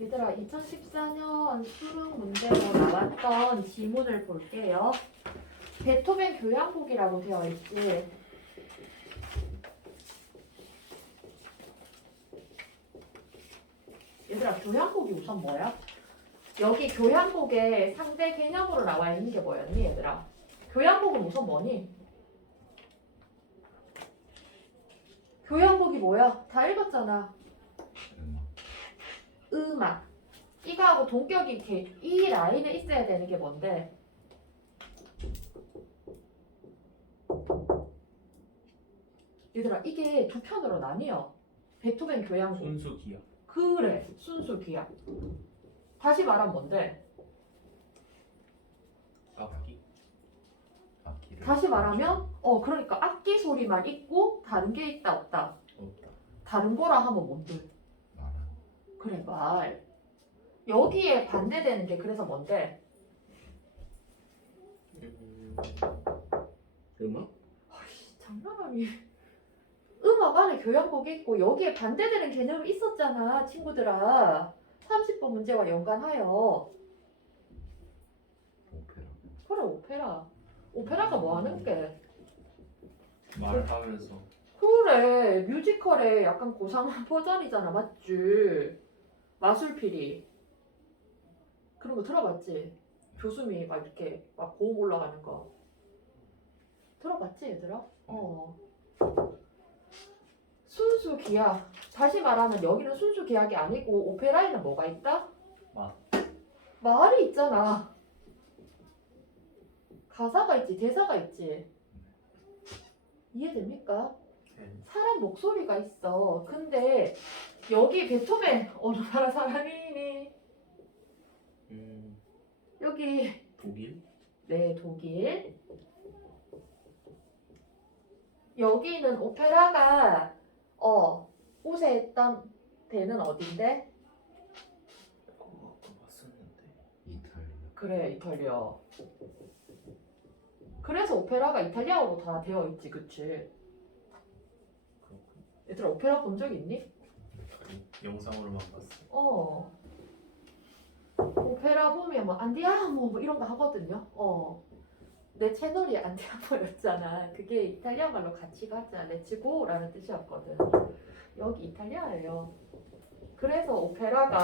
얘들아 2014년 수능 문제로 나왔던 지문을 볼게요. 베토벤 교향곡이라고 되어 있지. 얘들아 교향곡이 우선 뭐야? 여기 교향곡의 상대 개념으로 나와 있는 게 뭐였니 얘들아? 교향곡은 우선 뭐니? 교향곡이 뭐야? 다 읽었잖아. 음악. 이거하고 동격이 이 라인에 있어야 되는 게 뭔데? 얘들아 이게 두 편으로 나뉘어. 베토벤 교향곡. 순수 기억. 그래 순수 기악. 다시 말하면 뭔데? 악기. 다시 말하면 그러니까 악기 소리만 있고 다른 게 있다 없다? 없다. 다른 거라 하면 뭔데? 그래 말. 여기에 반대되는 게 그래서 뭔데? 음악? 아이씨 장난 아니. 음악 안에 교향곡이 있고 여기에 반대되는 개념이 있었잖아 친구들아. 30번 문제와 연관하여. 오페라. 그래 오페라. 오페라가 뭐 하는 게? 말하면서. 그래 뮤지컬의 약간 고상한 버전이잖아 맞지? 마술피리 그런 거 들어봤지? 교수미 막 이렇게 막 고음 올라가는 거 들어봤지 얘들아? 순수 기악. 다시 말하면 여기는 순수 기악이 아니고 오페라에는 뭐가 있다? 말이 있잖아. 가사가 있지 대사가 있지. 이해됩니까? 네. 사람 목소리가 있어. 근데 여기 베토벤 어느 나라 사람이니? 여기 독일? 네 독일. 여기는 오페라가 우세했던 데는 어딘데? 그거 봤었는데. 이탈리아. 그래 이탈리아. 그래서 오페라가 이탈리아어로 다 되어 있지 그치? 그렇군. 얘들아 오페라 본 적 있니? 아니, 영상으로만 봤어. 오페라 보면 뭐 안디아모 뭐 이런 거 하거든요. 내 채널이 안디아모였잖아. 그게 이탈리아 말로 같이 가자 렛츠고라는 뜻이었거든. 여기 이탈리아예요. 그래서 오페라가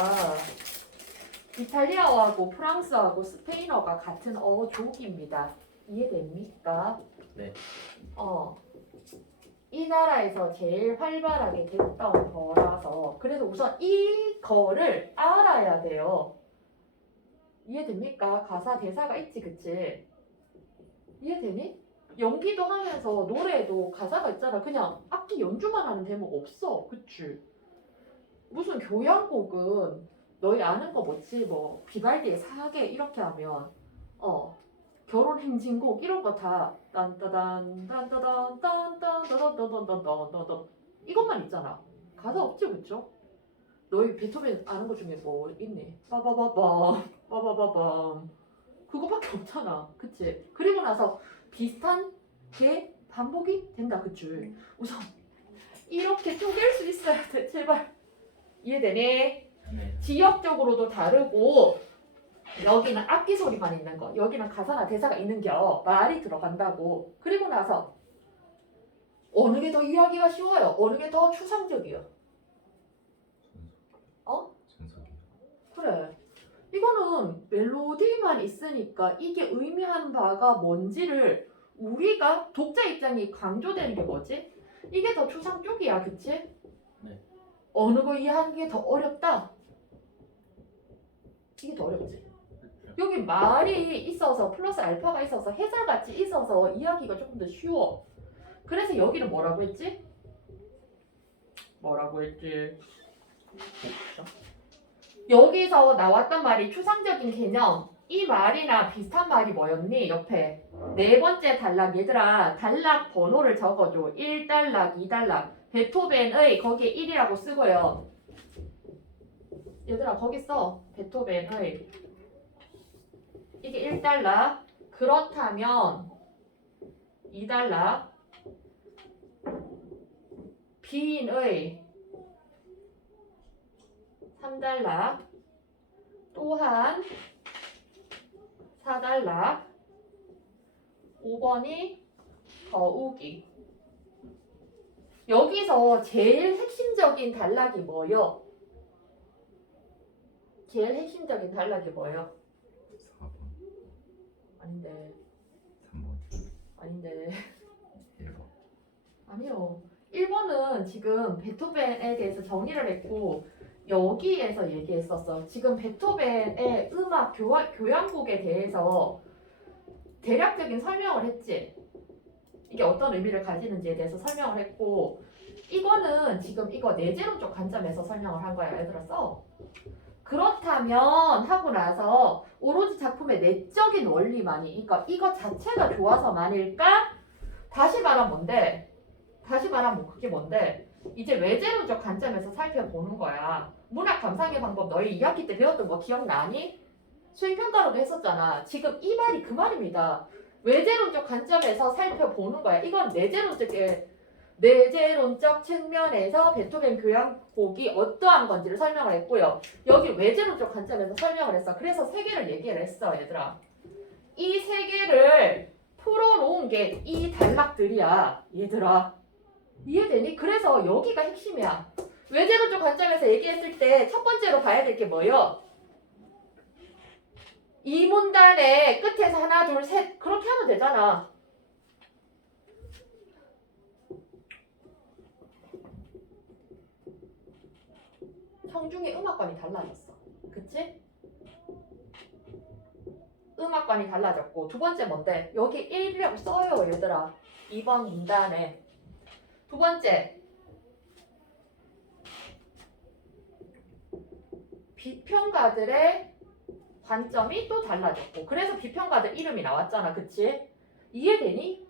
이탈리아어하고 프랑스어하고 스페인어가 같은 어족입니다. 이해됩니까? 네. 이 나라에서 제일 활발하게 됐던 거라서 그래서 우선 이거를 알아야 돼요. 이해됩니까? 가사 대사가 있지 그치? 이해되니? 연기도 하면서 노래에도 가사가 있잖아. 그냥 악기 연주만 하는 대목 없어. 그치? 무슨 교향곡은 너희 아는 거 뭐지? 뭐 비발디의 사계 이렇게 하면 결혼 행진곡 이런 거 다 딴따단 딴따단 딴딴따단따단따단 이것만 있잖아. 가사 없지 그쵸? 너희 베토벤 아는 거 중에 뭐 있니? 빠바바밤 빠바바밤 그거밖에 없잖아. 그치? 그리고 나서 비슷한 게 반복이 된다. 그치? 우선 이렇게 쪼갤 수 있어야 돼. 제발. 이해되니? 네. 지역적으로도 다르고 여기는 악기 소리만 있는 거. 여기는 가사나 대사가 있는 겨. 말이 들어간다고. 그리고 나서 어느 게 더 이해하기가 쉬워요? 어느 게 더 추상적이요? 전속이야. 그래. 이거는 멜로디만 있으니까 이게 의미하는 바가 뭔지를 우리가 독자 입장이 강조되는 게 뭐지? 이게 더 추상 쪽이야, 그치? 네. 어느 거 이해하는 게 더 어렵다? 이게 더 어렵지. 여기 말이 있어서 플러스 알파가 있어서 해설같이 있어서 이해하기가 조금 더 쉬워. 그래서 여기는 뭐라고 했지? 뭐라고 했지? 복잡? 여기서 나왔던 말이 추상적인 개념. 이 말이나 비슷한 말이 뭐였니? 옆에 네 번째 단락. 얘들아 단락 번호를 적어줘. 1단락, 2단락. 베토벤의 거기에 1이라고 쓰고요. 얘들아 거기 써. 베토벤의 이게 1달러. 그렇다면 2달러. 빈의 3달러. 또한 사달락. 5번이 더우기. 여기서 제일 핵심적인 단락이 뭐요? 제일 핵심적인 단락이 뭐요? 4번, 아닌데. 3번, 아닌데. 1번. 아니요. 1번은 지금 베토벤에 대해서 정의를 했고 여기에서 얘기했었어. 지금 베토벤의 음악 교향곡에 대해서 대략적인 설명을 했지. 이게 어떤 의미를 가지는지에 대해서 설명을 했고 이거는 지금 이거 내재론적 관점에서 설명을 한 거야. 얘들아 써. 그렇다면 하고 나서 오로지 작품의 내적인 원리만이 그러니까 이거 자체가 좋아서만일까? 다시 말하면 뭔데? 다시 말하면 그게 뭔데? 이제 외재론적 관점에서 살펴보는 거야. 문학 감상의 방법 너희 2학기 때 배웠던 거 기억나니? 수행평가로도 했었잖아. 지금 이 말이 그 말입니다. 외재론적 관점에서 살펴보는 거야. 이건 내재론적 측면에서 베토벤 교향곡이 어떠한 건지를 설명을 했고요. 여기 외재론적 관점에서 설명을 했어. 그래서 세 개를 얘기를 했어, 얘들아. 이 세 개를 풀어놓은 게 이 단락들이야, 얘들아. 이해되니? 그래서 여기가 핵심이야. 외재론적 관점에서 얘기했을 때 첫 번째로 봐야 될 게 뭐예요? 이 문단의 끝에서 하나, 둘, 셋 그렇게 하면 되잖아. 청중의 음악관이 달라졌어. 그치? 음악관이 달라졌고 두 번째 뭔데? 여기 일비를 써요, 얘들아. 2번 문단에. 두 번째. 비평가들의 관점이 또 달라졌고 그래서 비평가들 이름이 나왔잖아. 그치? 이해되니?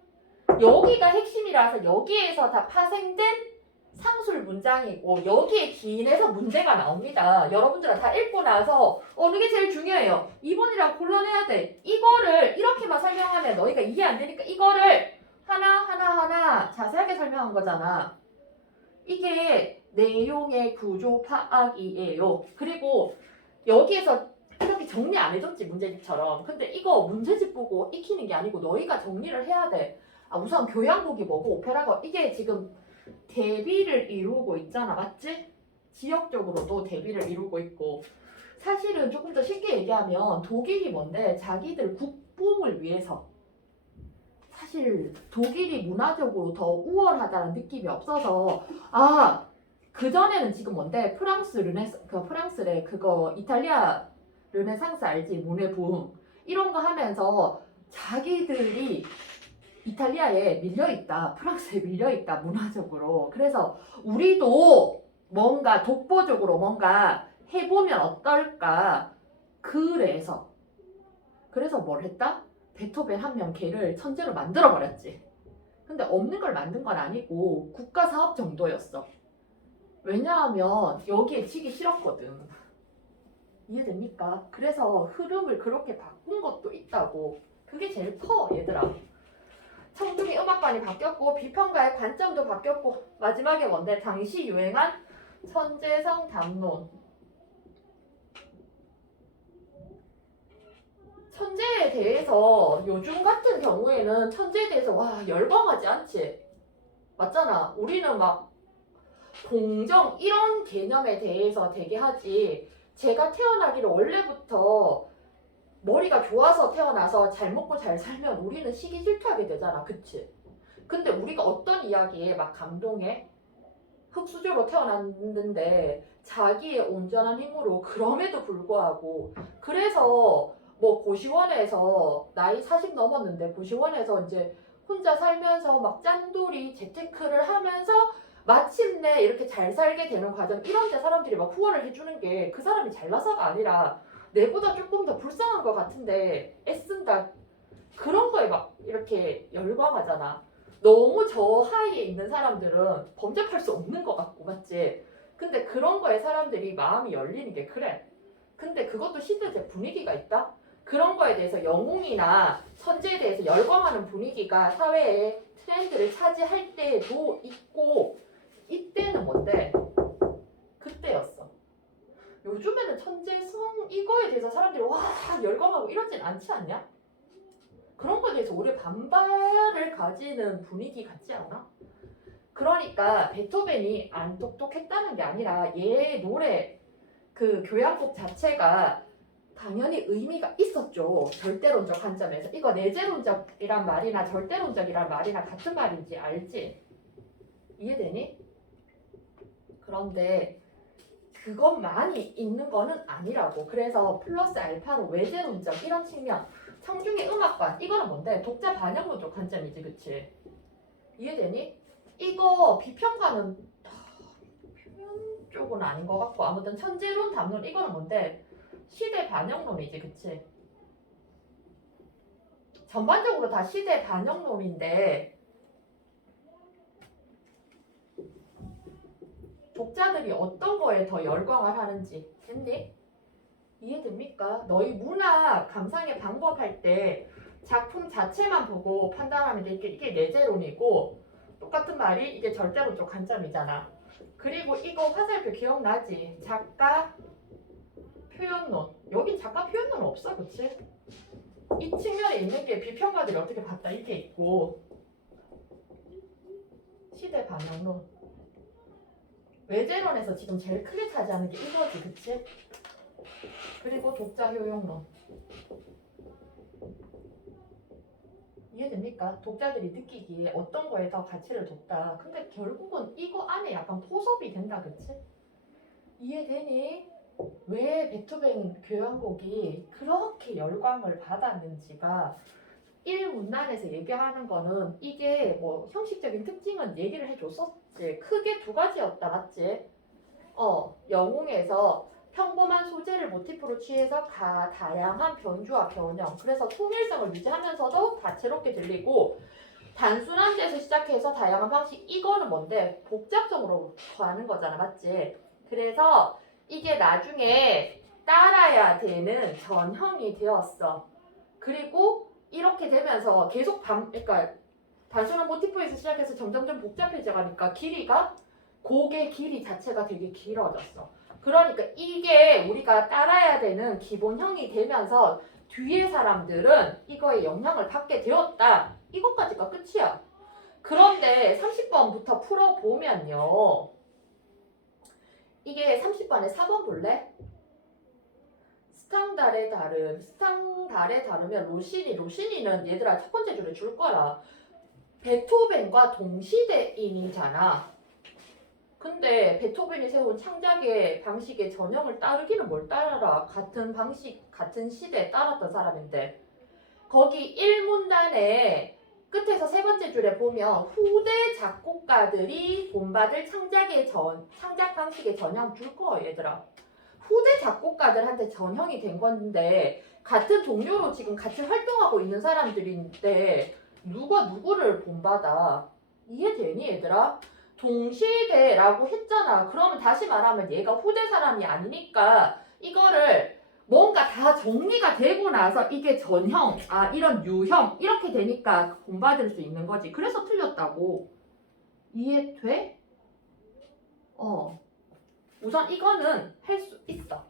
여기가 핵심이라서 여기에서 다 파생된 상술 문장이고 여기에 기인해서 문제가 나옵니다. 여러분들은 다 읽고 나서 어느 게 제일 중요해요? 2번이라고 골라내야 돼. 이거를 이렇게만 설명하면 너희가 이해 안 되니까 이거를 하나 자세하게 설명한 거잖아. 이게 내용의 구조 파악이에요. 그리고 여기에서 이렇게 정리 안 해줬지 문제집처럼. 근데 이거 문제집 보고 익히는 게 아니고 너희가 정리를 해야 돼. 아 우선 교향곡이 뭐고 오페라가 이게 지금 대비를 이루고 있잖아. 맞지? 지역적으로도 대비를 이루고 있고 사실은 조금 더 쉽게 얘기하면 독일이 뭔데 자기들 국뽕을 위해서 사실 독일이 문화적으로 더 우월하다는 느낌이 없어서 그전에는 지금 뭔데 프랑스래 그거 이탈리아 르네상스 알지? 모네 붐 이런 거 하면서 자기들이 이탈리아에 밀려있다. 프랑스에 밀려있다. 문화적으로. 그래서 우리도 뭔가 독보적으로 뭔가 해보면 어떨까. 그래서 뭘 했다? 베토벤 한 명 걔를 천재로 만들어버렸지. 근데 없는 걸 만든 건 아니고 국가사업 정도였어. 왜냐하면 여기에 지기 싫었거든. 이해됩니까? 그래서 흐름을 그렇게 바꾼 것도 있다고. 그게 제일 커, 얘들아. 청중의 음악관이 바뀌었고 비평가의 관점도 바뀌었고 마지막에 뭔데? 당시 유행한 천재성 담론. 천재에 대해서 요즘 같은 경우에는 천재에 대해서 열광하지 않지. 맞잖아. 우리는 막 공정 이런 개념에 대해서 되게 하지. 제가 태어나기를 원래부터 머리가 좋아서 태어나서 잘 먹고 잘 살면 우리는 시기 질투하게 되잖아. 그치? 근데 우리가 어떤 이야기에 막 감동해? 흙수저로 태어났는데 자기의 온전한 힘으로 그럼에도 불구하고 그래서 뭐 고시원에서 나이 40 넘었는데 고시원에서 이제 혼자 살면서 막 짠돌이 재테크를 하면서 마침내 이렇게 잘 살게 되는 과정 이런 데 사람들이 막 후원을 해주는 게 그 사람이 잘나서가 아니라 내보다 조금 더 불쌍한 것 같은데 애쓴다 그런 거에 막 이렇게 열광하잖아. 너무 저 하위에 있는 사람들은 범접할 수 없는 것 같고 맞지? 근데 그런 거에 사람들이 마음이 열리는 게 그래. 근데 그것도 시대적 분위기가 있다? 그런 거에 대해서 영웅이나 천재에 대해서 열광하는 분위기가 사회의 트렌드를 차지할 때도 있고 이때는 뭔데? 그때였어. 요즘에는 천재성 이거에 대해서 사람들이 와 열광하고 이러진 않지 않냐? 그런 거에 대해서 오히려 반발을 가지는 분위기 같지 않아? 그러니까 베토벤이 안 똑똑했다는 게 아니라 얘 노래 그 교향곡 자체가 당연히 의미가 있었죠. 절대론적 관점에서. 이거 내재론적이란 말이나 절대론적이란 말이나 같은 말인지 알지? 이해되니? 그런데 그것만이 있는 거는 아니라고. 그래서 플러스 알파로 외재론적 이런 측면, 청중의 음악관 이거는 뭔데? 독자 반영론적 관점이지, 그치? 이해되니? 이거 비평가는 표현 쪽은 아닌 것 같고 아무튼 천재론, 담론 이거는 뭔데? 시대 반영론이지, 그치? 전반적으로 다 시대 반영론인데 독자들이 어떤 거에 더 열광을 하는지 됐니? 이해됩니까? 너희 문화 감상의 방법할 때 작품 자체만 보고 판단하면 돼. 이게 내재론이고 똑같은 말이 이게 절대론적 관점이잖아. 그리고 이거 화살표 기억나지? 작가 표현론. 여긴 작가 표현론 없어, 그치? 이 측면에 있는 게 비평가들이 어떻게 봤다 이게 있고 시대 반영론. 외재론에서 지금 제일 크게 차지하는 게 이거지, 그치? 그리고 독자 효용론. 이해됩니까? 독자들이 느끼기에 어떤 거에 더 가치를 뒀다. 근데 결국은 이거 안에 약간 포섭이 된다, 그치? 이해되니? 왜 베토벤 교향곡이 그렇게 열광을 받았는지가 1문단에서 얘기하는 거는 이게 뭐 형식적인 특징은 얘기를 해줬었지. 크게 두 가지였다, 맞지? 영웅에서 평범한 소재를 모티프로 취해서 다양한 변주와 변형, 그래서 통일성을 유지하면서도 다채롭게 들리고 단순한 데서 시작해서 다양한 방식, 이거는 뭔데? 복잡성으로 가는 거잖아, 맞지? 그래서 이게 나중에 따라야 되는 전형이 되었어. 그리고 이렇게 되면서 계속 그러니까 단순한 모티프에서 시작해서 점점점 복잡해져 가니까 곡의 길이 자체가 되게 길어졌어. 그러니까 이게 우리가 따라야 되는 기본형이 되면서 뒤에 사람들은 이거에 영향을 받게 되었다. 이것까지가 끝이야. 그런데 30번부터 풀어보면요. 이게 30번에 4번 볼래? 스탕달의 다르면 로시니는 얘들아 첫 번째 줄에 줄 거야. 베토벤과 동시대인이잖아. 근데 베토벤이 세운 창작의 방식의 전형을 따르기는 뭘 따라라. 같은 방식, 같은 시대에 따랐던 사람인데 거기 1문단에 끝에서 세 번째 줄에 보면 후대 작곡가들이 본받을 창작 방식의 전형 줄 거야, 얘들아. 후대 작곡가들한테 전형이 된 건데 같은 동료로 지금 같이 활동하고 있는 사람들인데 누가 누구를 본받아? 이해되니, 얘들아? 동시대라고 했잖아. 그러면 다시 말하면 얘가 후대 사람이 아니니까 이거를 뭔가 다 정리가 되고 나서 이게 전형, 이런 유형 이렇게 되니까 본받을 수 있는 거지. 그래서 틀렸다고. 이해돼? 우선 이거는 할 수 있어.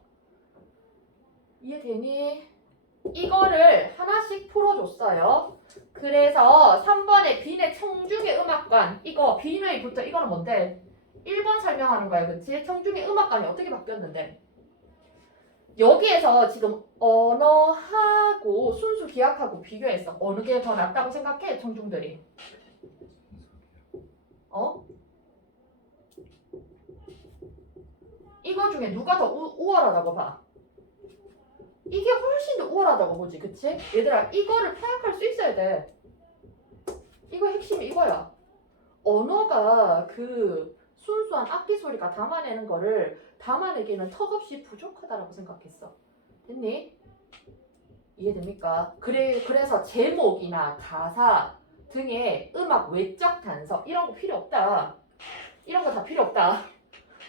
이해되니? 이거를 하나씩 풀어줬어요. 그래서 3번에 빈의 청중의 음악관, 이거 빈의부터 이거는 뭔데? 1번 설명하는 거야, 그치? 청중의 음악관이 어떻게 바뀌었는데? 여기에서 지금 언어하고 순수 기악하고 비교했어. 어느 게 더 낫다고 생각해, 청중들이? 이거 중에 누가 더 우월하다고 봐? 이게 훨씬 더 우월하다고 보지, 그치? 얘들아, 이거를 파악할 수 있어야 돼. 이거 핵심이 이거야. 언어가 그 순수한 악기 소리가 담아내는 거를 담아내기는 턱없이 부족하다라고 생각했어. 됐니? 이해됩니까? 그래서 제목이나 가사 등의 음악 외적 단서 이런 거 필요 없다. 이런 거 다 필요 없다.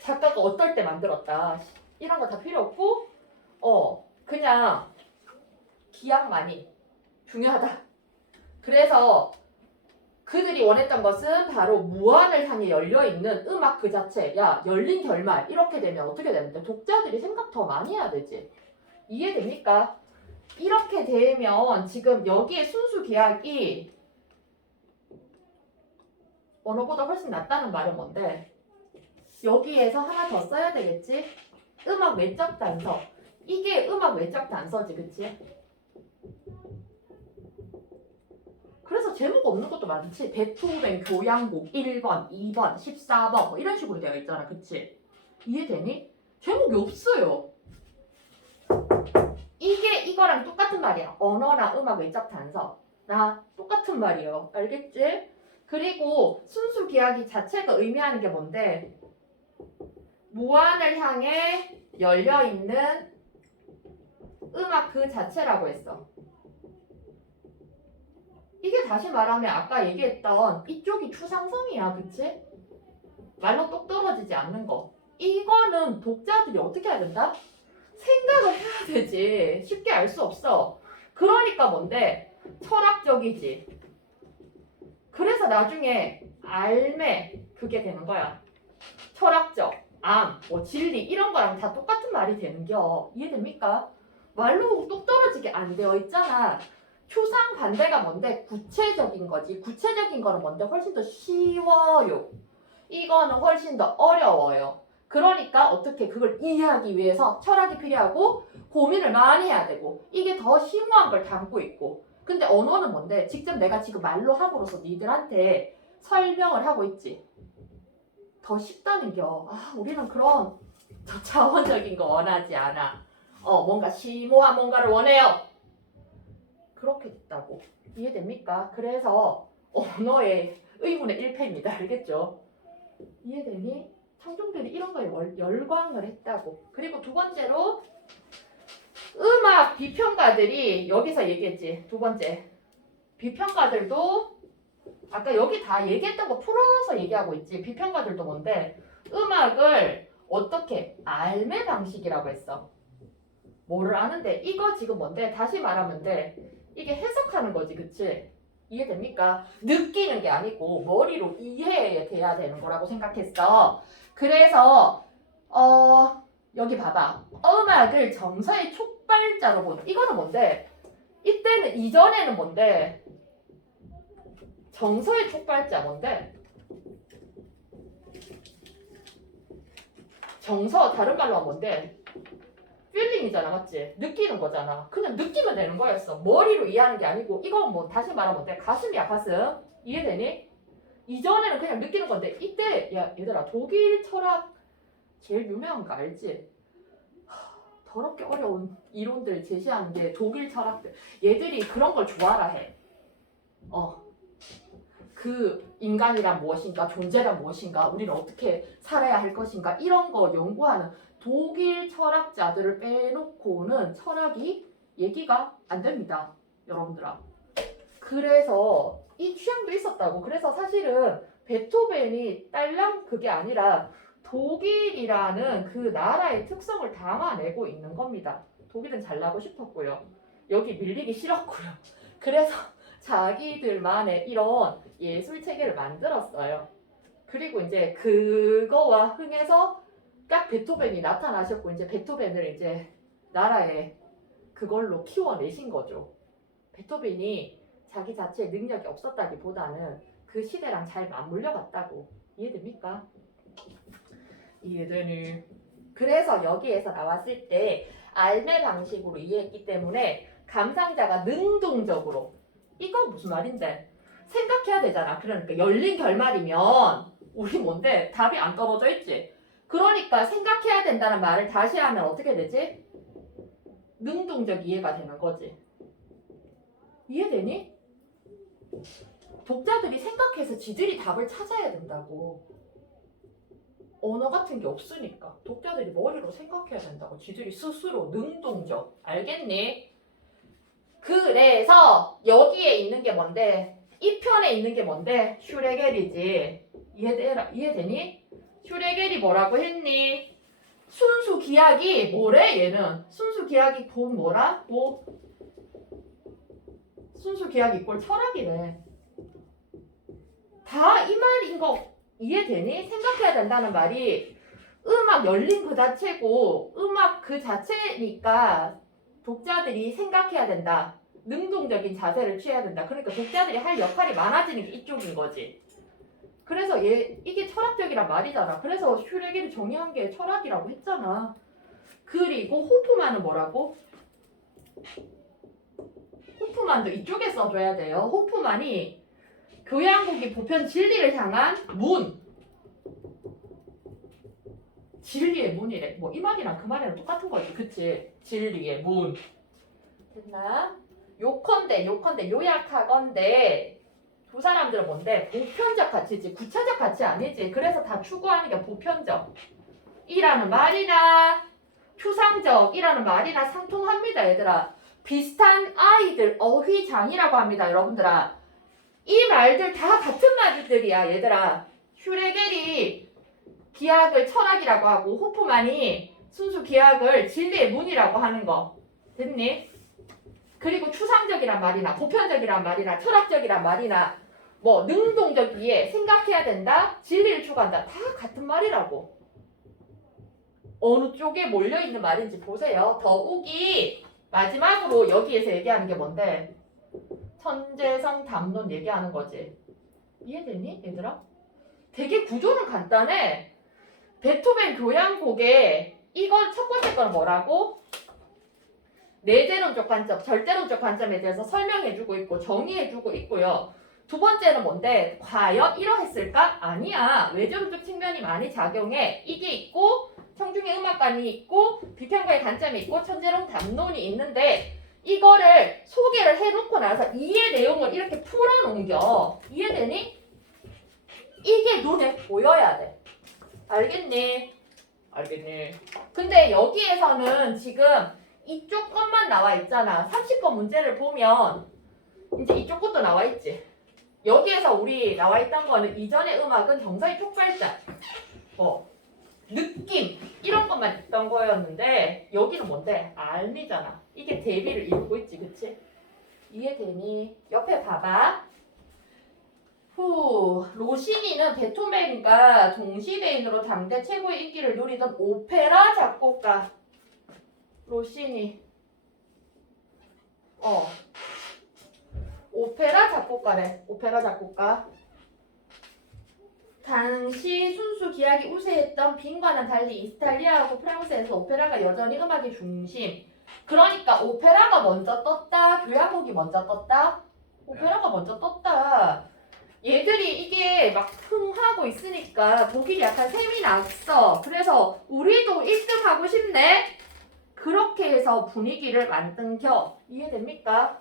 작가가 어떨 때 만들었다. 이런 거 다 필요 없고 그냥 기악만이 중요하다. 그래서 그들이 원했던 것은 바로 무한을 향해 열려있는 음악 그 자체. 야, 열린 결말. 이렇게 되면 어떻게 되는데? 독자들이 생각 더 많이 해야 되지. 이해됩니까? 이렇게 되면 지금 여기에 순수 계약이 언어보다 훨씬 낫다는 말은 뭔데? 여기에서 하나 더 써야 되겠지? 음악 외적 단서. 이게 음악 외적 단서지, 그치? 그래서 제목 없는 것도 많지. 베토벤 교향곡 1번, 2번, 14번 뭐 이런 식으로 되어 있잖아, 그치? 이해되니? 제목이 없어요. 이게 이거랑 똑같은 말이야. 언어나 음악 외적 단서. 나 똑같은 말이에요. 알겠지? 그리고 순수 기하기 자체가 의미하는 게 뭔데? 무한을 향해 열려있는 음악 그 자체라고 했어. 이게 다시 말하면 아까 얘기했던 이쪽이 추상성이야, 그치? 말로 똑 떨어지지 않는 거. 이거는 독자들이 어떻게 해야 된다? 생각을 해야 되지. 쉽게 알 수 없어. 그러니까 뭔데? 철학적이지. 그래서 나중에 알매 그게 되는 거야. 철학적, 뭐 진리 이런 거랑 다 똑같은 말이 되는겨. 이해됩니까? 말로 똑 떨어지게 안 되어 있잖아. 추상 반대가 뭔데? 구체적인 거지. 구체적인 거는 뭔데? 훨씬 더 쉬워요. 이거는 훨씬 더 어려워요. 그러니까 어떻게 그걸 이해하기 위해서 철학이 필요하고 고민을 많이 해야 되고 이게 더 심오한 걸 담고 있고 근데 언어는 뭔데? 직접 내가 지금 말로 함으로써 니들한테 설명을 하고 있지. 더 쉽다는겨. 우리는 그런 저차원적인 거 원하지 않아. 뭔가 심오한 뭔가를 원해요. 그렇게 됐다고. 이해됩니까? 그래서 언어의 의문의 일패입니다. 알겠죠? 이해되니? 청중들이 이런 거에 열광을 했다고. 그리고 두 번째로 음악 비평가들이 여기서 얘기했지. 두 번째. 비평가들도 아까 여기 다 얘기했던 거 풀어서 얘기하고 있지. 비평가들도 뭔데? 음악을 어떻게 알매 방식이라고 했어. 뭐를 아는데 이거 지금 뭔데? 다시 말하면 돼. 이게 해석하는 거지, 그치? 이해됩니까? 느끼는 게 아니고 머리로 이해돼야 되는 거라고 생각했어. 그래서 여기 봐봐. 음악을 정서의 촉발자로 보는. 이거는 뭔데? 이때는 이전에는 뭔데? 정서의 촉발자 뭔데? 정서 다른 말로 하면 뭔데? 필링이잖아, 맞지? 느끼는 거잖아. 그냥 느끼면 되는 거였어. 머리로 이해하는 게 아니고 이건 뭐 다시 말하면 돼. 가슴이야, 가슴. 이해되니? 이전에는 그냥 느끼는 건데 이때 야 얘들아 독일 철학 제일 유명한 거 알지? 더럽게 어려운 이론들 제시하는 게 독일 철학들. 얘들이 그런 걸 좋아라 해. 그 인간이란 무엇인가, 존재란 무엇인가, 우리는 어떻게 살아야 할 것인가 이런 거 연구하는 독일 철학자들을 빼놓고는 철학이 얘기가 안 됩니다. 여러분들아. 그래서 이 취향도 있었다고. 그래서 사실은 베토벤이 딸랑 그게 아니라 독일이라는 그 나라의 특성을 담아내고 있는 겁니다. 독일은 잘나고 싶었고요. 여기 밀리기 싫었고요. 그래서 자기들만의 이런 예술 체계를 만들었어요. 그리고 이제 그거와 흥해서 딱 베토벤이 나타나셨고 이제 베토벤을 이제 나라에 그걸로 키워내신 거죠. 베토벤이 자기 자체의 능력이 없었다기보다는 그 시대랑 잘 맞물려 갔다고. 이해됩니까? 이해되니? 그래서 여기에서 나왔을 때 알매 방식으로 이해했기 때문에 감상자가 능동적으로 이거 무슨 말인데? 생각해야 되잖아. 그러니까 열린 결말이면 우리 뭔데? 답이 안 떨어져 있지? 그러니까 생각해야 된다는 말을 다시 하면 어떻게 되지? 능동적 이해가 되는 거지. 이해되니? 독자들이 생각해서 지들이 답을 찾아야 된다고. 언어 같은 게 없으니까 독자들이 머리로 생각해야 된다고. 지들이 스스로 능동적. 알겠니? 그래서 여기에 있는 게 뭔데? 이 편에 있는 게 뭔데? 슈레겔이지. 이해되니? 슈레겔이 뭐라고 했니? 순수 기하기 뭐래 얘는? 순수 기하기 본 뭐라? 순수 기하기 이꼴 철학이래. 다 이 말인 거 이해되니? 생각해야 된다는 말이 음악 열린 그 자체고 음악 그 자체니까 독자들이 생각해야 된다. 능동적인 자세를 취해야 된다. 그러니까 독자들이 할 역할이 많아지는 게 이쪽인 거지. 그래서 이게 철학적이란 말이잖아. 그래서 슈레게를 정의한 게 철학이라고 했잖아. 그리고 호프만은 뭐라고? 호프만도 이쪽에 써줘야 돼요. 호프만이 교양곡이 보편 진리를 향한 문. 진리의 문이래. 뭐 이 말이랑 그 말이랑 똑같은 거지. 그치? 진리의 문. 됐나? 요컨대 요약하건대 두 사람들은 뭔데? 보편적 가치지. 구체적 가치 아니지. 그래서 다 추구하는 게 보편적 이라는 말이나 추상적이라는 말이나 상통합니다. 얘들아. 비슷한 아이들 어휘장이라고 합니다. 여러분들아. 이 말들 다 같은 말들이야. 얘들아. 슈레겔이 기하학을 철학이라고 하고 호프만이 순수 기하학을 진리의 문이라고 하는 거. 됐니? 그리고 추상적이란 말이나 보편적이란 말이나 철학적이란 말이나 뭐 능동적이에 생각해야 된다. 진리를 추구한다. 다 같은 말이라고. 어느 쪽에 몰려있는 말인지 보세요. 더욱이 마지막으로 여기에서 얘기하는 게 뭔데? 천재성 담론 얘기하는 거지. 이해되니? 얘들아? 되게 구조는 간단해. 베토벤 교향곡에 이건 첫 번째 건 뭐라고? 내재론적 관점, 절대론적 관점에 대해서 설명해주고 있고 정의해주고 있고요. 두 번째는 뭔데? 과연 이러했을까? 아니야. 외전적 측면이 많이 작용해. 이게 있고 청중의 음악관이 있고 비평가의 관점이 있고 천재론 담론이 있는데 이거를 소개를 해놓고 나서 이해 내용을 이렇게 풀어넘겨. 이해되니? 이게 눈에 보여야 돼. 알겠니? 알겠니? 근데 여기에서는 지금 이쪽 것만 나와 있잖아. 30번 문제를 보면 이제 이쪽 것도 나와 있지. 여기에서 우리 나와 있던 거는 이전의 음악은 정서의 촉발자, 뭐 느낌 이런 것만 있던 거였는데 여기는 뭔데? 알미잖아. 이게 대비를 이루고 있지, 그치? 이해되니? 옆에 봐봐. 로시니는 베토벤과 동시대인으로 당대 최고의 인기를 누리던 오페라 작곡가. 로시니. 오페라 작곡가래. 오페라 작곡가. 당시 순수 기악이 우세했던 빈과는 달리 이탈리아하고 프랑스에서 오페라가 여전히 음악의 중심. 그러니까 오페라가 먼저 떴다. 교향곡이 먼저 떴다. 오페라가 먼저 떴다. 얘들이 이게 막 흥하고 있으니까 독일이 약간 셈이 났어. 그래서 우리도 1등 하고 싶네. 그렇게 해서 분위기를 만든겨. 이해됩니까?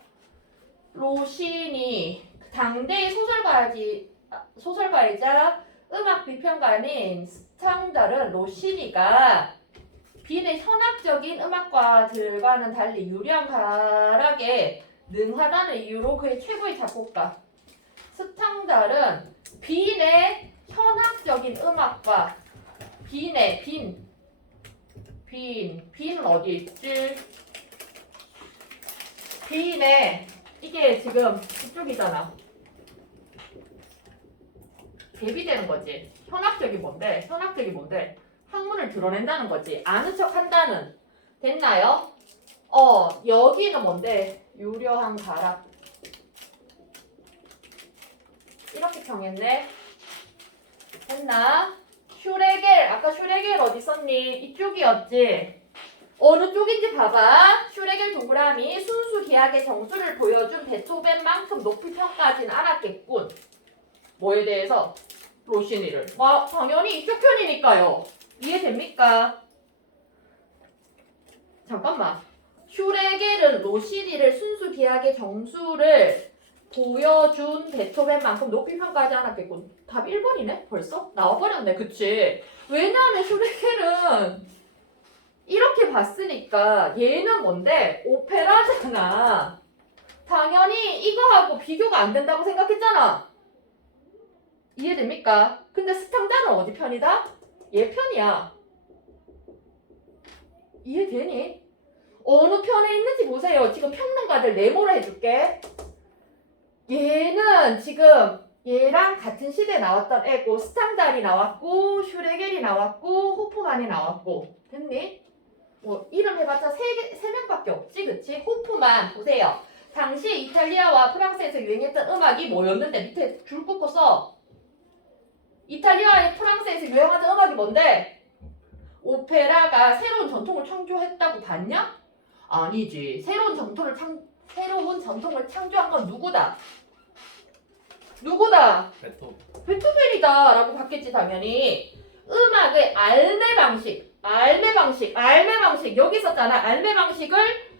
로시니 당대의 소설가이자 음악 비평가인 스탕달은 로시니가 빈의 현학적인 음악가들과는 달리 유려한 가락에 능하다는 이유로 그의 최고의 작곡가. 스탕달은 빈의 현학적인 음악가. 빈의 빈은 어디 있지? 빈의 이게 지금 이쪽이잖아. 대비되는 거지. 현학적이 뭔데? 학문을 드러낸다는 거지. 아는 척 한다는. 됐나요? 여기는 뭔데? 유려한 가락. 이렇게 정했네. 됐나? 슈레겔. 아까 슈레겔 어디 썼니? 이쪽이었지? 어느 쪽인지 봐봐. 슈레겔 동그라미 순수 기악의 정수를 보여준 베토벤만큼 높이 평가하진 않았겠군. 뭐에 대해서? 로시니를. 당연히 이쪽 편이니까요. 이해됩니까? 잠깐만. 슈레겔은 로시니를 순수 기악의 정수를 보여준 베토벤만큼 높이 평가하지 않았겠군. 답 1번이네? 벌써? 나와버렸네. 그치? 왜냐하면 슈레겔은 이렇게 봤으니까 얘는 뭔데? 오페라잖아. 당연히 이거하고 비교가 안 된다고 생각했잖아. 이해됩니까? 근데 스탕달은 어디 편이다? 얘 편이야. 이해되니? 어느 편에 있는지 보세요. 지금 평론가들 네모를 해줄게. 얘는 지금 얘랑 같은 시대에 나왔던 애고 스탕달이 나왔고 슈레겔이 나왔고 호프만이 나왔고 됐니? 뭐 이름 해봤자 세 명밖에 없지 그치? 호프만 보세요. 당시 이탈리아와 프랑스에서 유행했던 음악이 뭐였는데 밑에 줄 긋고 써. 이탈리아와 프랑스에서 유행하던 음악이 뭔데? 오페라가 새로운 전통을 창조했다고 봤냐? 아니지. 새로운 전통을 창조한 건 누구다? 누구다? 베토벤이다 라고 봤겠지 당연히. 음악의 알매 방식 여기 있었잖아. 알매 방식을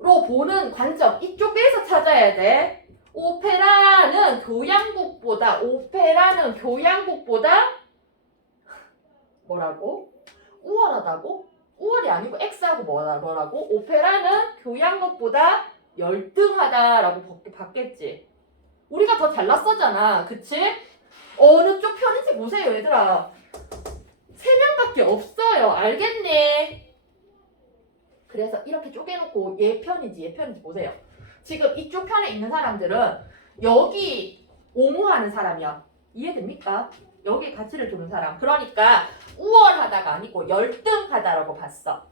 로 보는 관점 이쪽에서 찾아야 돼. 오페라는 교향곡보다 뭐라고? 우월하다고? 우월이 아니고 X하고 뭐라고? 오페라는 교향곡보다 열등하다라고 봤겠지. 우리가 더 잘났었잖아. 그치? 어느 쪽 편인지 보세요 얘들아. 3명밖에 없어요. 알겠니? 그래서 이렇게 쪼개놓고 얘 편인지 보세요. 지금 이쪽 편에 있는 사람들은 여기 옹호하는 사람이야. 이해됩니까? 여기 가치를 두는 사람. 그러니까 우월하다가 아니고 열등하다라고 봤어.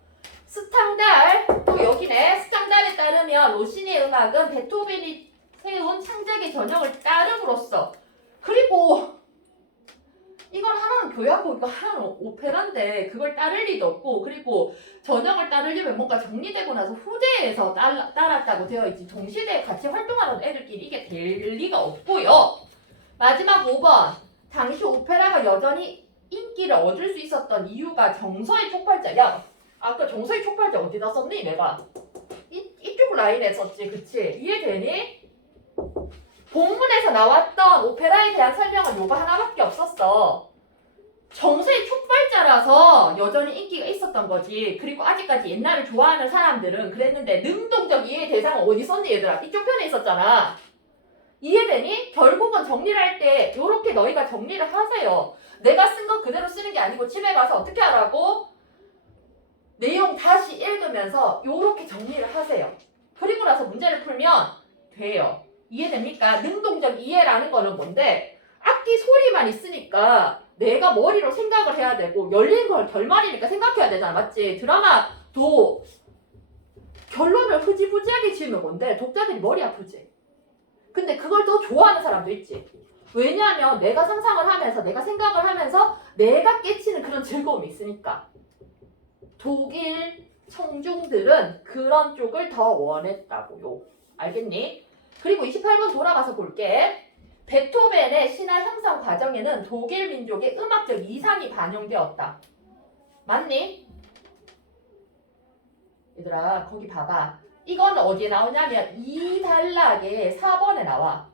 스탕달 또 여기네. 스탕달에 따르면 로시니의 음악은 베토벤이 세운 창작의 전형을 따름으로써 그리고 이건 하나는 교향곡, 이거 하나는 오페라인데 그걸 따를 리도 없고 그리고 전형을 따르려면 뭔가 정리되고 나서 후대에서 따랐다고 되어 있지 동시대에 같이 활동하는 애들끼리 이게 될 리가 없고요. 마지막 5번. 당시 오페라가 여전히 인기를 얻을 수 있었던 이유가 정서의 촉발자야. 아까 정서의 촉발자 어디다 썼니 내가? 이쪽 라인에 썼지 그치? 이해되니? 본문에서 나왔던 오페라에 대한 설명은 요거 하나밖에 없었어. 정서의 촉발자라서 여전히 인기가 있었던 거지. 그리고 아직까지 옛날을 좋아하는 사람들은 그랬는데 능동적 이해 대상은 어디 있었니 얘들아? 이쪽 편에 있었잖아. 이해되니? 결국은 정리를 할 때 요렇게 너희가 정리를 하세요. 내가 쓴 거 그대로 쓰는 게 아니고 집에 가서 어떻게 하라고? 내용 다시 읽으면서 요렇게 정리를 하세요. 그리고 나서 문제를 풀면 돼요. 이해됩니까? 능동적 이해라는 거는 뭔데? 악기 소리만 있으니까 내가 머리로 생각을 해야 되고 열린 걸 결말이니까 생각해야 되잖아. 맞지? 드라마도 결론을 흐지부지하게 지으면 뭔데? 독자들이 머리 아프지? 근데 그걸 더 좋아하는 사람도 있지. 왜냐하면 내가 상상을 하면서 내가 생각을 하면서 내가 깨치는 그런 즐거움이 있으니까. 독일 청중들은 그런 쪽을 더 원했다고요. 알겠니? 그리고 28번 돌아가서 볼게. 베토벤의 신화 형성 과정에는 독일 민족의 음악적 이상이 반영되었다. 맞니? 얘들아 거기 봐봐. 이건 어디에 나오냐면 2단락에 4번에 나와.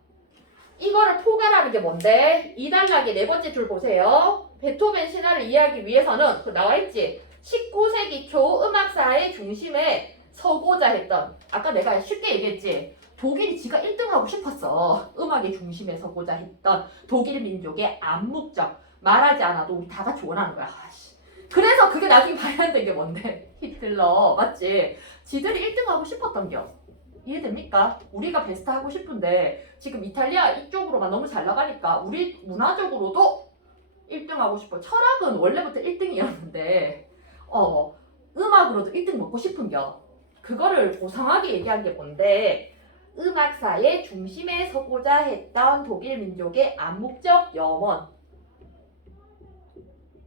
이거를 포괄하는 게 뭔데? 2단락의 네 번째 줄 보세요. 베토벤 신화를 이해하기 위해서는 그 나와있지? 19세기 초 음악사의 중심에 서고자 했던 아까 내가 쉽게 얘기했지? 독일이 지가 1등하고 싶었어. 음악의 중심에 서고자 했던 독일 민족의 암묵적 말하지 않아도 우리 다 같이 원하는 거야. 그래서 그게 나중에 발현된 게 뭔데? 히틀러 맞지? 지들이 1등하고 싶었던겨. 이해됩니까? 우리가 베스트 하고 싶은데 지금 이탈리아 이쪽으로만 너무 잘 나가니까 우리 문화적으로도 1등하고 싶어. 철학은 원래부터 1등이었는데 음악으로도 1등 먹고 싶은겨. 그거를 고상하게 얘기한 게 뭔데? 음악사의 중심에 서고자 했던 독일 민족의 암묵적 염원.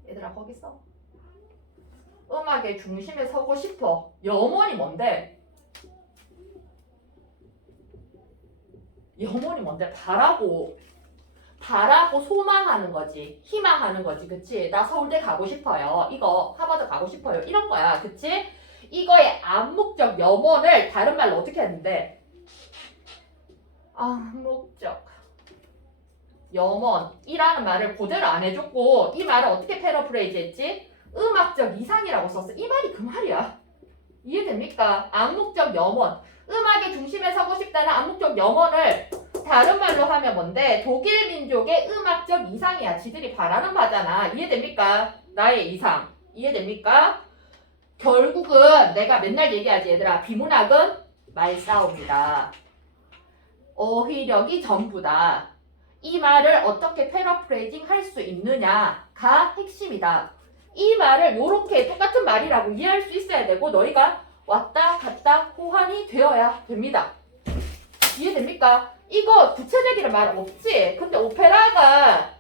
얘들아 거기 써. 음악의 중심에 서고 싶어. 염원이 뭔데? 염원이 뭔데? 바라고 소망하는 거지. 희망하는 거지. 그치? 나 서울대 가고 싶어요. 이거 하버드 가고 싶어요. 이런 거야. 그치? 이거의 암묵적 염원을 다른 말로 어떻게 했는데? 암묵적 염원이라는 말을 그대로 안 해줬고 이 말을 어떻게 패러프레이즈 했지? 음악적 이상이라고 썼어. 이 말이 그 말이야. 이해됩니까? 암묵적 염원. 음악의 중심에 서고 싶다는 암묵적 염원을 다른 말로 하면 뭔데? 독일 민족의 음악적 이상이야. 지들이 바라는 바잖아. 이해됩니까? 나의 이상. 이해됩니까? 결국은 내가 맨날 얘기하지 얘들아. 비문학은 말싸움이다. 어휘력이 전부다. 이 말을 어떻게 패러프레이징 할 수 있느냐가 핵심이다. 이 말을 요렇게 똑같은 말이라고 이해할 수 있어야 되고 너희가 왔다 갔다 호환이 되어야 됩니다. 이해됩니까? 이거 구체적이란 말 없지? 근데 오페라가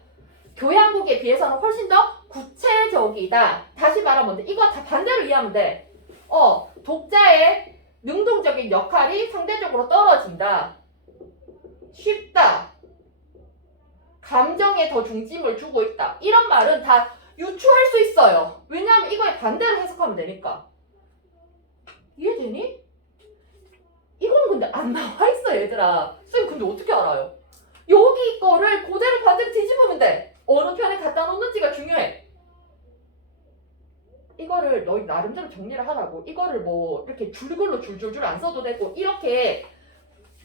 교향곡에 비해서는 훨씬 더 구체적이다. 다시 말하면 돼. 이거 다 반대로 이해하면 돼. 독자의 능동적인 역할이 상대적으로 떨어진다. 쉽다. 감정에 더 중심을 주고 있다. 이런 말은 다 유추할 수 있어요. 왜냐하면 이거에 반대로 해석하면 되니까. 이해되니? 이거는 근데 안 나와 있어 얘들아. 쌤 근데 어떻게 알아요? 여기 거를 그대로 반대로 뒤집으면 돼. 어느 편에 갖다 놓는지가 중요해. 이거를 너희 나름대로 정리를 하라고. 이거를 뭐 이렇게 줄글로 줄줄줄 안 써도 되고 이렇게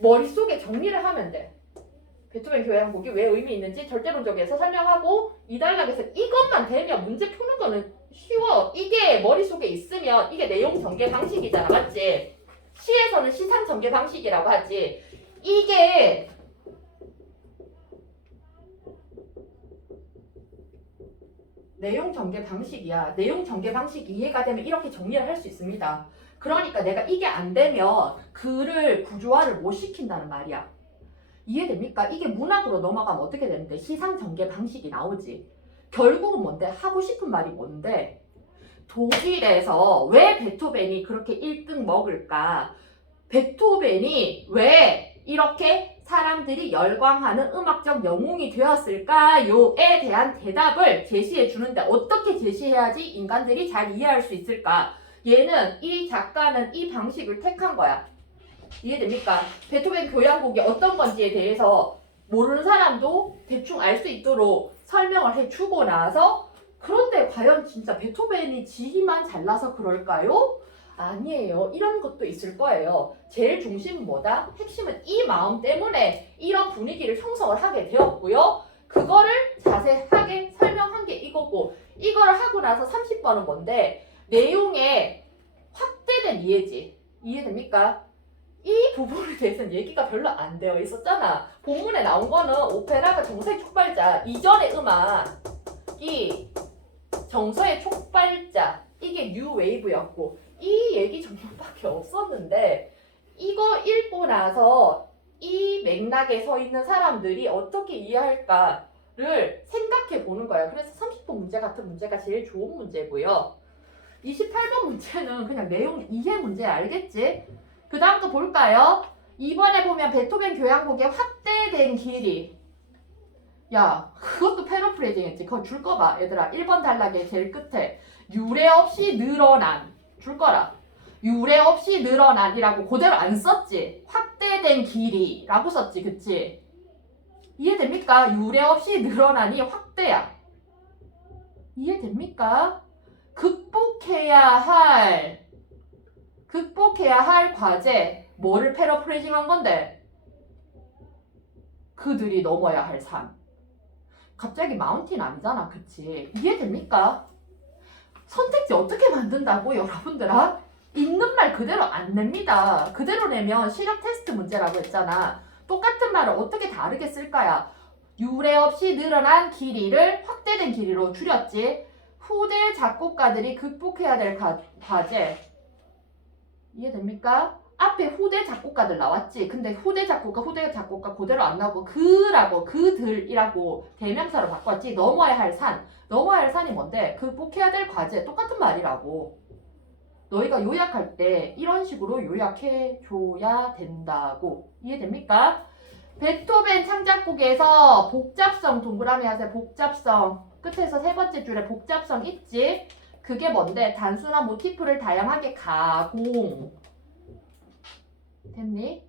머릿속에 정리를 하면 돼. 베토벤 교향곡이 왜 의미 있는지 절대론적에서 설명하고 2단락에서 이것만 되면 문제 푸는 거는 쉬워. 이게 머릿속에 있으면 이게 내용 전개 방식이잖아. 맞지? 시에서는 시상 전개 방식이라고 하지. 이게 내용 전개 방식이야. 내용 전개 방식 이해가 되면 이렇게 정리를 할 수 있습니다. 그러니까 내가 이게 안 되면 글을 구조화를 못 시킨다는 말이야. 이해됩니까? 이게 문학으로 넘어가면 어떻게 되는데 시상 전개 방식이 나오지. 결국은 뭔데? 하고 싶은 말이 뭔데? 독일에서 왜 베토벤이 그렇게 1등 먹을까? 베토벤이 왜 이렇게 사람들이 열광하는 음악적 영웅이 되었을까요에 대한 대답을 제시해 주는데 어떻게 제시해야지 인간들이 잘 이해할 수 있을까? 이 작가는 이 방식을 택한 거야. 이해됩니까? 베토벤 교향곡이 어떤 건지에 대해서 모르는 사람도 대충 알 수 있도록 설명을 해주고 나서 그런데 과연 진짜 베토벤이 지만 잘나서 그럴까요? 아니에요. 이런 것도 있을 거예요. 제일 중심은 뭐다? 핵심은 이 마음 때문에 이런 분위기를 형성을 하게 되었고요. 그거를 자세하게 설명한 게 이거고 이거를 하고 나서 30번은 뭔데? 내용의 확대된 이해지. 이해됩니까? 이 부분에 대해서는 얘기가 별로 안 되어 있었잖아. 본문에 나온 거는 오페라가 정서의 촉발자, 이전의 음악이 정서의 촉발자, 이게 뉴 웨이브였고 이 얘기 정도밖에 없었는데 이거 읽고 나서 이 맥락에 서 있는 사람들이 어떻게 이해할까를 생각해 보는 거야. 그래서 30번 문제 같은 문제가 제일 좋은 문제고요. 28번 문제는 그냥 내용 이해 문제 알겠지? 그 다음 거 볼까요? 이번에 보면 베토벤 교향곡의 확대된 길이. 야, 그것도 패러프레이징 했지. 그거 줄 거 봐, 얘들아. 1번 단락의 제일 끝에 유례 없이 늘어난. 줄 거라. 유례 없이 늘어난이라고 그대로 안 썼지. 확대된 길이라고 썼지, 그치? 이해됩니까? 유례 없이 늘어난이 확대야. 이해됩니까? 극복해야 할 과제. 뭐를 패러프레이징 한 건데? 그들이 넘어야 할 산. 갑자기 마운틴 아니잖아, 그치? 이해됩니까? 선택지 어떻게 만든다고 여러분들아? 있는 말 그대로 안 냅니다. 그대로 내면 시력 테스트 문제라고 했잖아. 똑같은 말을 어떻게 다르게 쓸까야? 유례 없이 늘어난 길이를 확대된 길이로 줄였지. 후대 작곡가들이 극복해야 될 과제. 이해됩니까? 앞에 후대 작곡가들 나왔지. 근데 후대 작곡가 그대로 안 나오고 그라고 그들이라고 대명사로 바꿨지. 넘어야 할 산. 넘어야 할 산이 뭔데? 극복해야 될 과제. 똑같은 말이라고. 너희가 요약할 때 이런 식으로 요약해 줘야 된다고. 이해됩니까? 베토벤 창작곡에서 복잡성 동그라미 하세요. 복잡성. 끝에서 세 번째 줄에 복잡성 있지? 그게 뭔데? 단순한 모티프를 다양하게 가공. 됐니?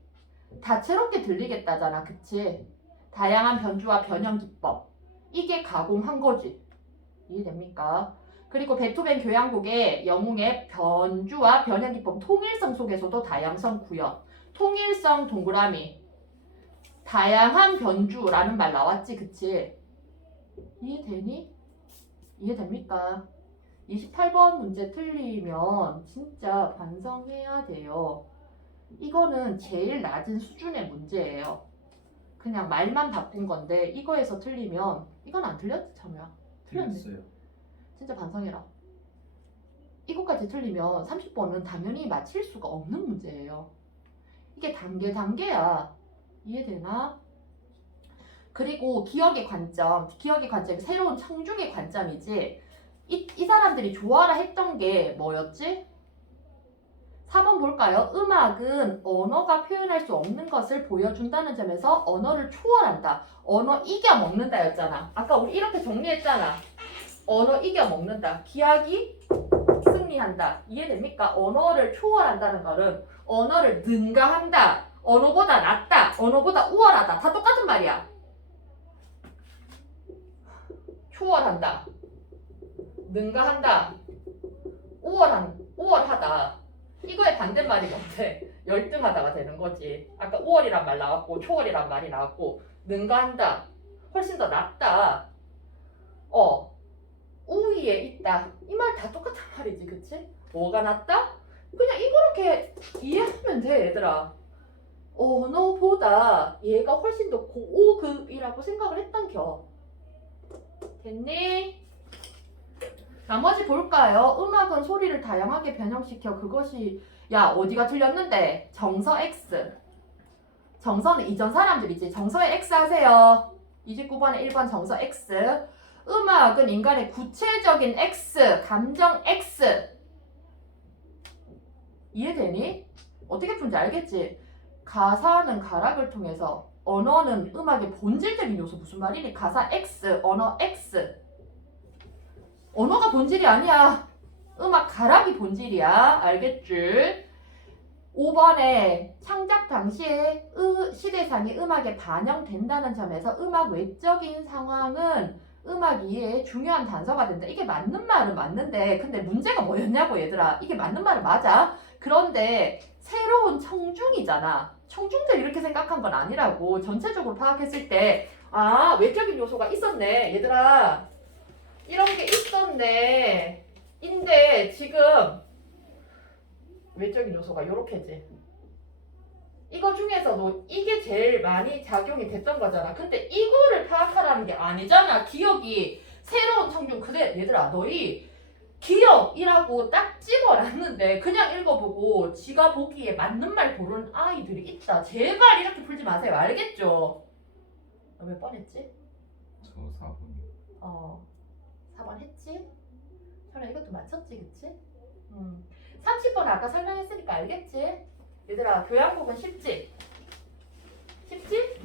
다채롭게 들리겠다잖아. 그치? 다양한 변주와 변형 기법. 이게 가공한 거지. 이해됩니까? 그리고 베토벤 교향곡의 영웅의 변주와 변형 기법 통일성 속에서도 다양성 구현. 통일성 동그라미. 다양한 변주라는 말 나왔지. 그치? 이해되니? 이해됩니까? 28번 문제 틀리면 진짜 반성해야 돼요. 이거는 제일 낮은 수준의 문제예요. 그냥 말만 바꾼 건데 이거에서 틀리면 이건 안 틀렸지 참야. 틀렸네. 틀렸어요. 진짜 반성해라. 이거까지 틀리면 30번은 당연히 맞힐 수가 없는 문제예요. 이게 단계야. 이해되나? 그리고 기억의 관점이 새로운 청중의 관점이지. 이 사람들이 좋아라 했던 게 뭐였지? 4번 볼까요? 음악은 언어가 표현할 수 없는 것을 보여준다는 점에서 언어를 초월한다. 언어 이겨먹는다 였잖아. 아까 우리 이렇게 정리했잖아. 언어 이겨먹는다. 기하기 승리한다. 이해됩니까? 언어를 초월한다는 말은 언어를 능가한다. 언어보다 낫다. 언어보다 우월하다. 다 똑같은 말이야. 초월한다. 능가한다. 우월하다. 이거의 반대말이 뭔데? 열등하다가 되는 거지. 아까 우월이란 말 나왔고 초월이란 말이 나왔고 능가한다. 훨씬 더 낫다. 우위에 있다. 이 말 다 똑같은 말이지, 그치? 뭐가 낫다? 그냥 이렇게 이해하면 돼, 얘들아. 언어보다 얘가 훨씬 더 고급이라고 생각을 했단겨. 됐니? 나머지 볼까요? 음악은 소리를 다양하게 변형시켜 그것이 야 어디가 틀렸는데? 정서 X. 정서는 이전 사람들이지. 정서에 X 하세요. 29번에 1번 정서 X. 음악은 인간의 구체적인 X, 감정 X. 이해되니? 어떻게 푸는지 알겠지? 가사는 가락을 통해서, 언어는 음악의 본질적인 요소. 무슨 말이니? 가사 X, 언어 X. 언어가 본질이 아니야. 음악 가락이 본질이야. 알겠지? 5번에 창작 당시에 시대상이 음악에 반영된다는 점에서 음악 외적인 상황은 음악 이해에 중요한 단서가 된다. 이게 맞는 말은 맞는데 근데 문제가 뭐였냐고 얘들아. 이게 맞는 말은 맞아. 그런데 새로운 청중이잖아. 청중들이 이렇게 생각한 건 아니라고. 전체적으로 파악했을 때 외적인 요소가 있었네. 얘들아 이런 게 있었네. 인데 지금 외적인 요소가 요렇게지. 이거 중에서도 이게 제일 많이 작용이 됐던 거잖아. 근데 이거를 파악하라는 게 아니잖아. 기억이 새로운 청중. 그래 얘들아 너희 기억이라고 딱 집어놨는데 그냥 읽어보고 지가 보기에 맞는 말 고르는 아이들이 있다. 제발 이렇게 풀지 마세요. 알겠죠? 너 몇 번 했지? 저 4번이요. 4번 했지? 설아 이것도 맞췄지 그치? 30번 아까 설명했으니까 알겠지? 얘들아 교양곡은 쉽지? 쉽지?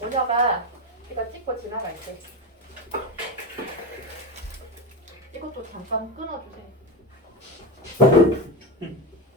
오녀가 이거 찍고 지나갈게. 이것도 잠깐 끊어주세요.